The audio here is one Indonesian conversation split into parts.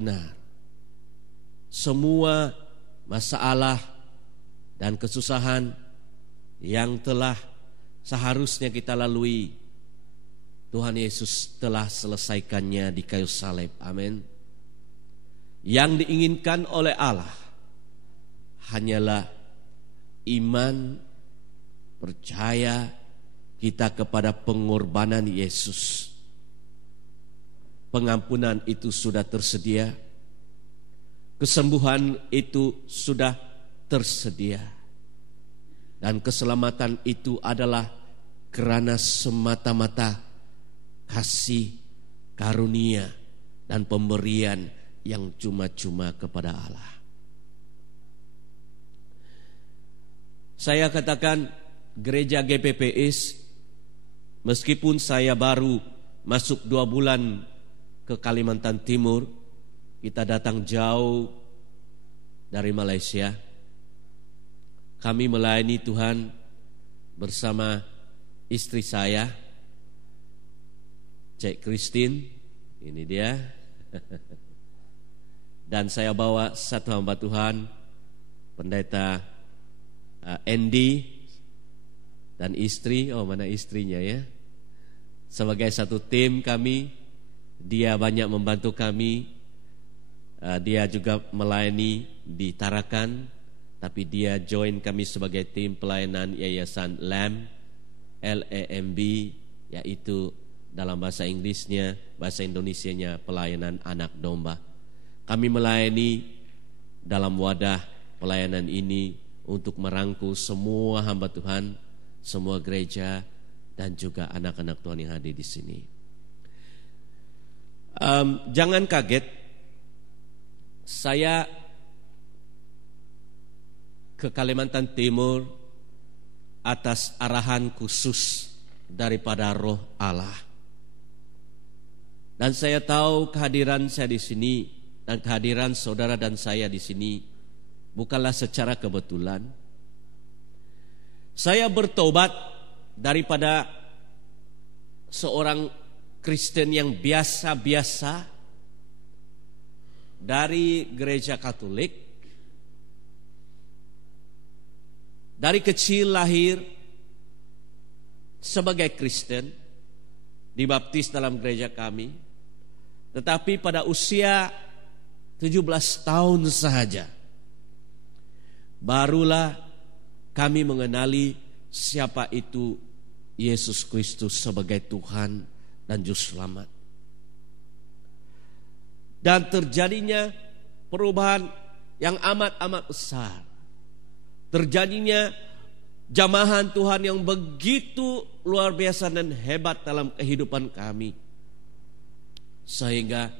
benar. Semua masalah dan kesusahan yang telah seharusnya kita lalui, Tuhan Yesus telah selesaikannya di kayu salib. Amin. Yang diinginkan oleh Allah hanyalah iman, percaya kita kepada pengorbanan Yesus. Pengampunan itu sudah tersedia, kesembuhan itu sudah tersedia, dan keselamatan itu adalah karena semata-mata kasih, karunia, dan pemberian yang cuma-cuma kepada Allah. Saya katakan gereja GPPS, meskipun saya baru masuk 2 bulan ke Kalimantan Timur, kita datang jauh dari Malaysia. Kami melayani Tuhan bersama istri saya, Cik Christine, ini dia. Dan saya bawa satu hamba Tuhan, pendeta Andy dan istri. Oh, mana istrinya ya? Sebagai satu tim kami, dia banyak membantu kami. Dia juga melayani di Tarakan, tapi dia join kami sebagai tim pelayanan Yayasan LAMB, LAMB, yaitu dalam bahasa Inggrisnya, bahasa Indonesianya pelayanan anak domba. Kami melayani dalam wadah pelayanan ini untuk merangkul semua hamba Tuhan, semua gereja, dan juga anak-anak Tuhan yang hadir di sini. Jangan kaget, saya ke Kalimantan Timur atas arahan khusus daripada Roh Allah. Dan saya tahu kehadiran saya di sini dan kehadiran saudara dan saya di sini bukanlah secara kebetulan. Saya bertobat daripada seorang Kristen yang biasa-biasa dari gereja Katolik. Dari kecil lahir sebagai Kristen, dibaptis dalam gereja kami. Tetapi pada usia 17 tahun saja, barulah kami mengenali siapa itu Yesus Kristus sebagai Tuhan dan Juru Selamat. Dan terjadinya perubahan yang amat-amat besar. Terjadinya jamahan Tuhan yang begitu luar biasa dan hebat dalam kehidupan kami. Sehingga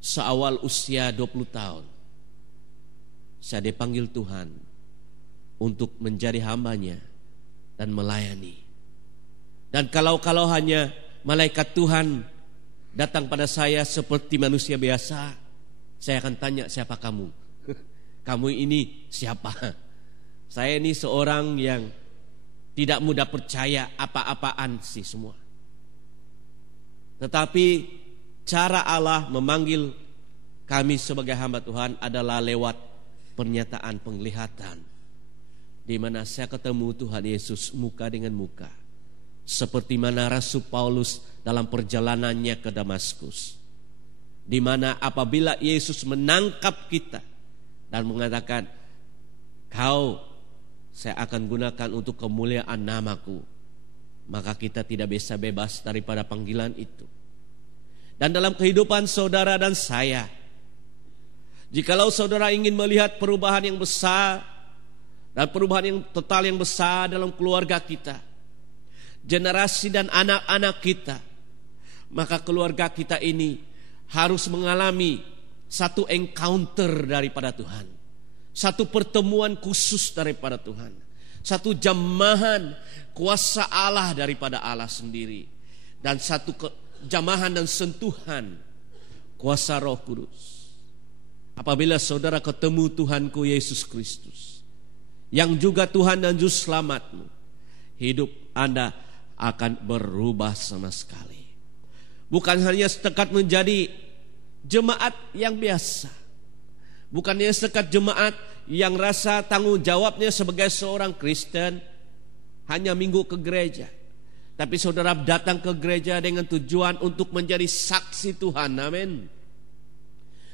seawal usia 20 tahun saya dipanggil Tuhan untuk menjadi hambanya dan melayani. Dan kalau hanya malaikat Tuhan datang pada saya seperti manusia biasa, saya akan tanya, siapa kamu? Kamu ini siapa? Saya ini seorang yang tidak mudah percaya apa-apaan sih semua. Tetapi cara Allah memanggil kami sebagai hamba Tuhan adalah lewat pernyataan penglihatan, di mana saya ketemu Tuhan Yesus muka dengan muka, seperti mana Rasul Paulus dalam perjalanannya ke Damaskus, di mana apabila Yesus menangkap kita dan mengatakan, kau saya akan gunakan untuk kemuliaan namaku, maka kita tidak bisa bebas daripada panggilan itu. Dan dalam kehidupan saudara dan saya, jikalau saudara ingin melihat perubahan yang besar dan perubahan yang total yang besar dalam keluarga kita, generasi dan anak-anak kita, maka keluarga kita ini harus mengalami satu encounter daripada Tuhan, satu pertemuan khusus daripada Tuhan, satu jamahan kuasa Allah daripada Allah sendiri, dan satu jamahan dan sentuhan kuasa Roh Kudus. Apabila saudara ketemu Tuhanku Yesus Kristus, yang juga Tuhan dan Juru Selamatmu, hidup Anda akan berubah sama sekali. Bukan hanya setekat menjadi jemaat yang biasa. Bukannya sekat jemaat yang rasa tanggung jawabnya sebagai seorang Kristen hanya minggu ke gereja. Tapi saudara datang ke gereja dengan tujuan untuk menjadi saksi Tuhan. Amin.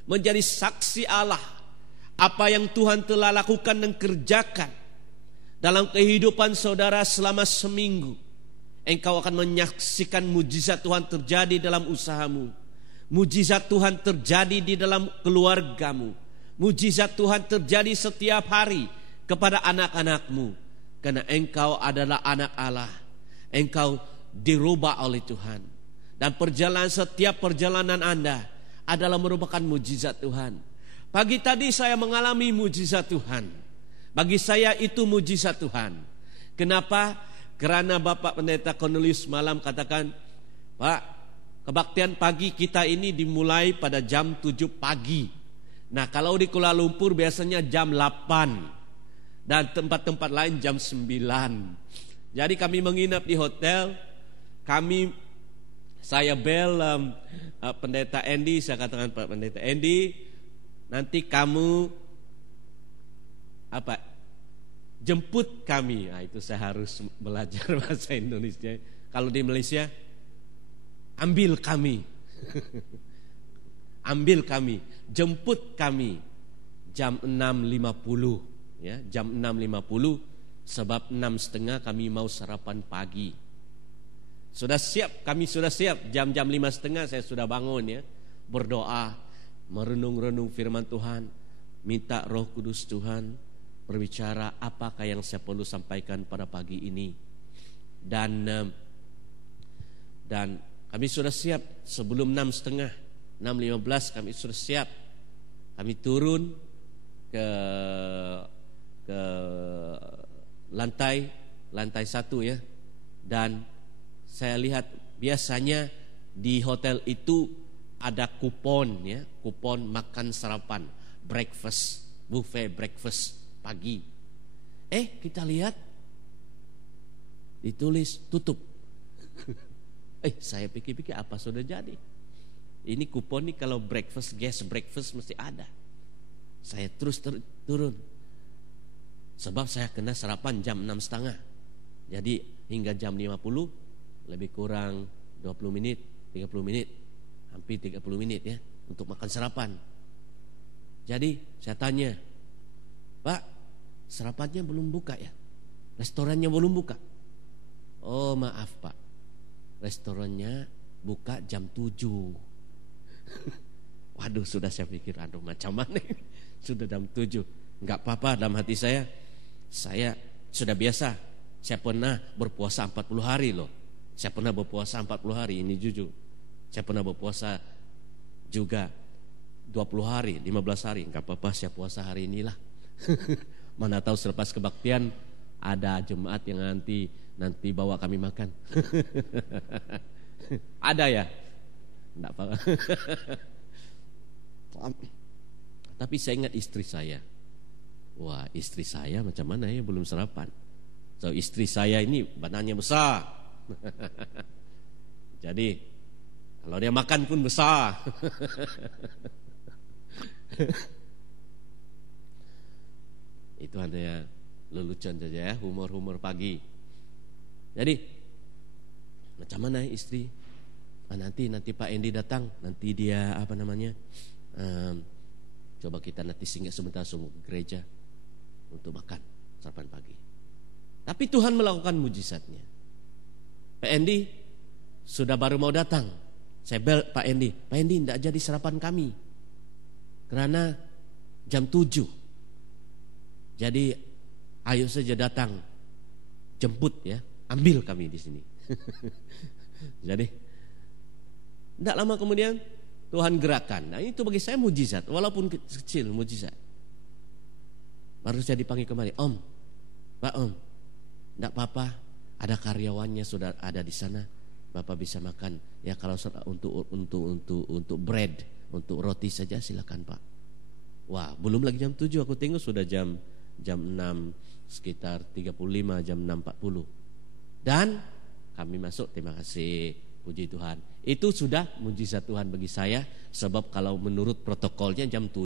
Menjadi saksi Allah. Apa yang Tuhan telah lakukan dan kerjakan dalam kehidupan saudara selama seminggu. Engkau akan menyaksikan mujizat Tuhan terjadi dalam usahamu. Mujizat Tuhan terjadi di dalam keluargamu. Mujizat Tuhan terjadi setiap hari kepada anak-anakmu. Karena engkau adalah anak Allah. Engkau dirubah oleh Tuhan. Dan setiap perjalanan Anda adalah merupakan mujizat Tuhan. Pagi tadi saya mengalami mujizat Tuhan. Bagi saya itu mujizat Tuhan. Kenapa? Karena Bapak Pendeta Cornelius malam katakan, Pak, kebaktian pagi kita ini dimulai pada jam 7 pagi. Nah, kalau di Kuala Lumpur biasanya jam 8 dan tempat-tempat lain jam 9. Jadi kami menginap di hotel. Saya bel Pendeta Andy, saya katakan Pak Pendeta Andy, nanti kamu jemput kami. Nah, itu saya harus belajar bahasa Indonesia. Kalau di Malaysia, ambil kami. Ambil kami, jemput kami jam 6.50 ya, jam 6.50 sebab 6.30 kami mau sarapan pagi. Sudah siap, kami sudah siap. Jam-jam 5.30 saya sudah bangun ya, berdoa, merenung-renung firman Tuhan, minta Roh Kudus Tuhan berbicara apakah yang saya perlu sampaikan pada pagi ini. Dan kami sudah siap sebelum 6.30. 6.15 kami sudah siap. Kami turun ke lantai 1 ya. Dan saya lihat biasanya di hotel itu ada kupon ya, kupon makan sarapan, breakfast, buffet breakfast pagi. Kita lihat ditulis tutup. Saya pikir-pikir apa sudah jadi? Ini kupon nih kalau guest breakfast mesti ada. Saya terus turun. Sebab saya kena sarapan jam 6.30. Jadi hingga jam 50 lebih kurang 20 menit, 30 menit, hampir 30 menit ya untuk makan sarapan. Jadi saya tanya, Pak, sarapannya belum buka ya? Restorannya belum buka? Oh maaf Pak, restorannya buka jam 7. Waduh, sudah saya pikir, aduh macam mana ini? Sudah jam 7. Enggak apa-apa, dalam hati saya sudah biasa. Saya pernah berpuasa 40 hari loh. Saya pernah berpuasa 40 hari, ini jujur. Saya pernah berpuasa juga 20 hari, 15 hari. Enggak apa-apa, saya puasa hari inilah. Mana tahu selepas kebaktian ada jemaat yang nanti bawa kami makan. Ada ya? Enggak apa. Tapi saya ingat istri saya. Wah, istri saya macam mana ya, belum sarapan. So istri saya ini badannya besar. Jadi kalau dia makan pun besar. Itu hanya lelucon saja ya, humor-humor pagi. Jadi macam mana istri? Nanti Pak Andy datang, nanti dia coba kita nanti singgah sebentar semua ke gereja untuk makan sarapan pagi. Tapi Tuhan melakukan mujizatnya. Pak Andy sudah baru mau datang. Saya bel Pak Andy tidak jadi sarapan kami karena jam 7. Jadi ayo saja datang, jemput ya, ambil kami di sini. Jadi tidak lama kemudian Tuhan gerakan. Nah itu bagi saya mujizat, walaupun kecil mujizat. Baru saya dipanggil kembali, Pak tidak apa-apa, ada karyawannya sudah ada di sana, Bapak bisa makan. Ya kalau untuk bread, untuk roti saja silakan Pak. Wah, belum lagi jam 7 aku tengok sudah jam 6 sekitar 35, jam 6.40. Dan kami masuk, terima kasih, puji Tuhan. Itu sudah mujizat Tuhan bagi saya. Sebab kalau menurut protokolnya jam 7